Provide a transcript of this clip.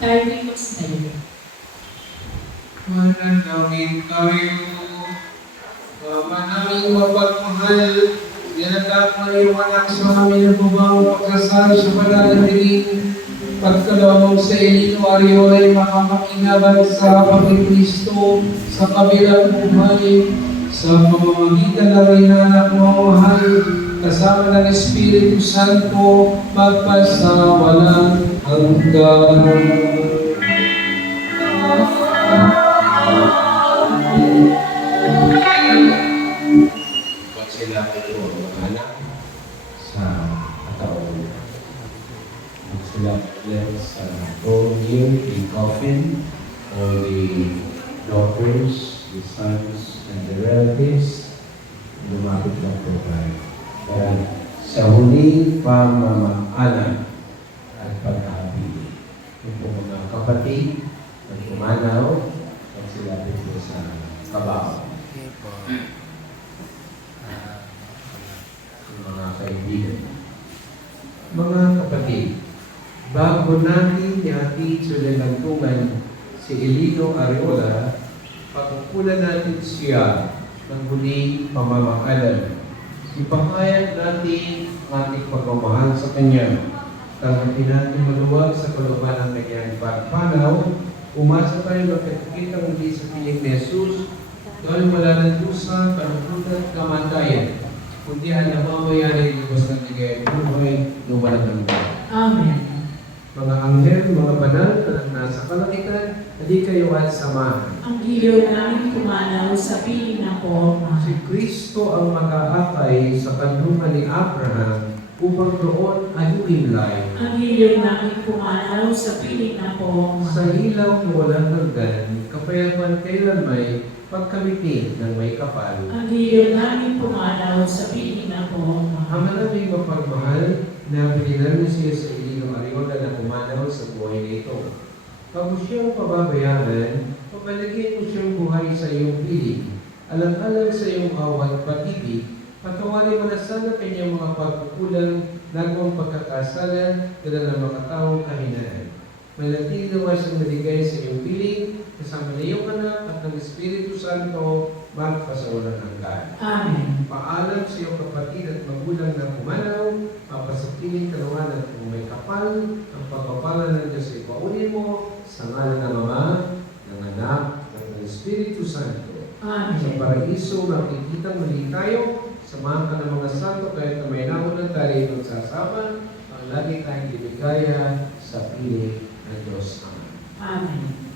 Tayo rin magsayo. Mananangin tayo, manaming mapagmahal, Ginagak mo na yung anak sa amin na bubang pagkasal sa pananatiling pagkalawang sa Elino Ariola ay makapakinaban sa Pag-Kristo sa kabilang buhay sa pamamagitan na rin na anak mo mahal kasama ng Espiritu Santo magpasawalang hanggan. Sila ito ang anak sa katawan. Sila sa going here in coffin, all the daughters, the sons, and the relatives, lumapit lang po tayo. Kaya sa huling pamamaalam at pagkakabili, yung po mga kapatid, ang pumanaw, at sila ito sa kabaw. Mga kaibigan. Mga kapatid, bago natin ihatid sa lilantungan si Elino Ariola, pagkukulan natin siya ng huling pamamakalan. Ipahayag natin ang ating pagmamahal sa Kanya. Tanggapin natin maluwag sa kalooban ng kanyang pagpanaw. Umasa tayo magkakita muli sa piling ni Jesus dahil wala ng dusa, panungkutan, kamatayan. Kundi ang namamayari libas ng ligay at buhay ng walang hanggan. Amen. Mga anghel, mga banal na nasa kalangitan, hindi kayo at samahan. Ang ilaw namin kumanaw sa piling ng poong Si Kristo ang mag-aakay sa kanlungan ni Abraham upang roon ay humimlay. Ang ilaw namin kumanaw sa piling ng poong Sa ilaw na walang hanggan, kapayaman kailanmay pagkamitin ng may kapal. Ang ilaw namin pumanaw sa piling ng poong Ang malamig mapagmahal, nabili namin siya sa Elino Ariola na pumanaw sa buhay na ito. Pag mo siyang pababayaran, pabalagin mo siyang buhay sa iyong piling. Alang-alang sa iyong awat pag-ibig, patawarin mo na sana kanyang mga pagkukulang, nagawang pagkakasalan, dala ng mga taong kahinaan. Manatili naman siyang maligay sa iyong piling, kasama na iyong anak at ng Espiritu Santo, magpasawalang hanggan. Amen. Paalam sa iyong kapatid at magulang na pumanaw, papasakiling kaluwanan kung may kapal, ang pagpapala ng Diyos ay paunin mo sa ngalan ng Ama, ng Anak, at ng Espiritu Santo. Amen. Sa paraiso, makikita muli tayo, samahan ka ng mga santo kahit na may naunang tayo nagsasama, ang lagi tayong binigaya sa piling ng Diyos Ama. Amen.